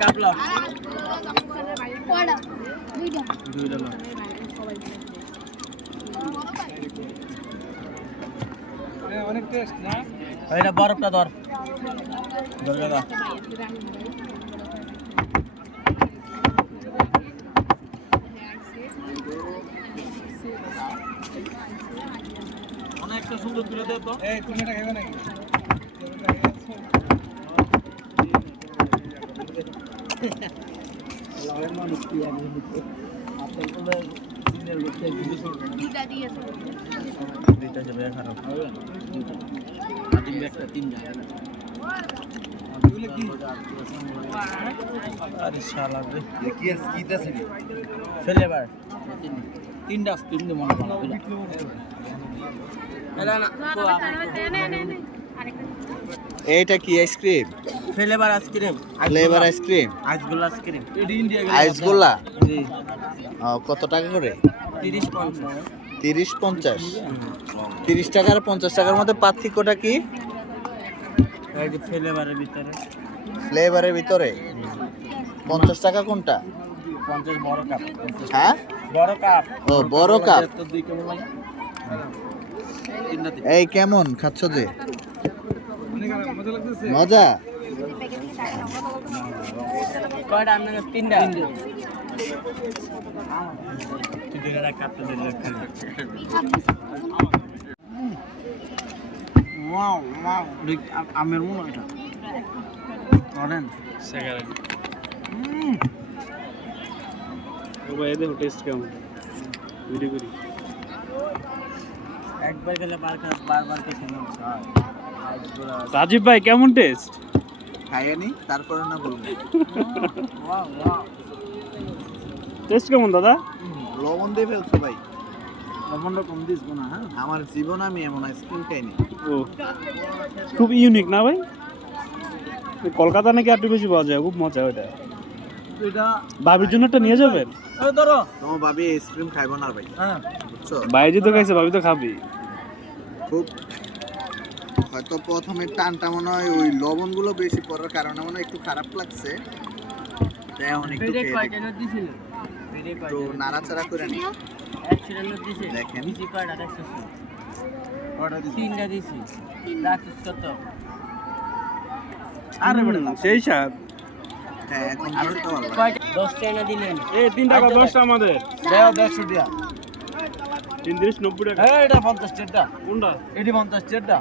কাপলা অনেক টেস্ট না এটা বরফটা ধর দাদা অনেকটা সুন্দর তুলে দে তো এই তুমি এটা খাবে নাকি লাভের মানুষ কি আর আপনার কোলে দিনের লোককে দিটা দিয়েছে দিটা যাবে খারাপ হবে তিন একটা তিন যায় আরে শালা রে কি আছে কি আছে ফেলে বার তিনটা তিনটে মনে পড়া এলা না এইটা কি ice cream? Flavour ice cream flavour ice cream, আইসগোলা আইসক্রিম আইসগোলা। জি কত টাকা করে? 30-50 30-50। 30 টাকা আর 50 টাকার মধ্যে পার্থক্যটা কি? এই যে ফ্লেভারের ভিতরে ফ্লেভারের ভিতরে 50 টাকা কোনটা? 50 বড় কাপ হ্যাঁ বড় কাপ ও বড় কাপ। তো 2 কেমন লাগে এই কেমন খাচ্ছ যে? মজা। কয়টা আপনার তিনটা তিনটা কাপটা দিলে ওয়াও ওয়াও আমের মনে এটা অরেঞ্জ সেকেন্ড ও ভাই দেখো টেস্ট কেমন ভিডিও করি একবার গেলে বারবার খেতে মন চায় রাজীব ভাই কেমন টেস্ট খাইনি তারপরে না বলবো। ওয়াও ওয়াও টেস্ট কেমন দাদা? লবণ দিয়ে ফেলছো ভাই। লবণটা কম দিস না হ্যাঁ আমার জীবন আমি এমন আইসক্রিম খাইনি। ও খুব ইউনিক না ভাই? কলকাতা নাকি একটু বেশি পাওয়া যায়, খুব মজা ওইটা। এটা ভাবির জন্য একটা নিয়ে যাবেন? আরে ধরো তোমার ভাবি আইসক্রিম খাইবো না ভাই, হ্যাঁ বুঝছো? ভাই যদি খাইছে ভাবি তো খাবি। খুব হয়তো প্রথমে টানটা মনে হয় ওই লবণগুলো বেশি পড়ার কারণে মনে হয় একটু খারাপ লাগছে, তাই এখন একটু পেটে খেয়ে কয়টা দেখি। নোট দিছিল পেটে তো কয়টা নাড়াচাড়া করে নি। একশো নোট দিছে দেখেন। দিছি কয়টা দেখছিস অর্ডার দিছি। তিনটা দিছি রাখছিস কত আরে বড় সেই স্বাদ। হ্যাঁ এখন দিছি তো ভালো লাগে। কয়টা 10 টাকা দিলেন এই 3 টাকা 10টা আমাদের। দাও 150 দিয়া 30 90 টাকা। এটা 50 টাকা কোনটা? এটি 50 টাকা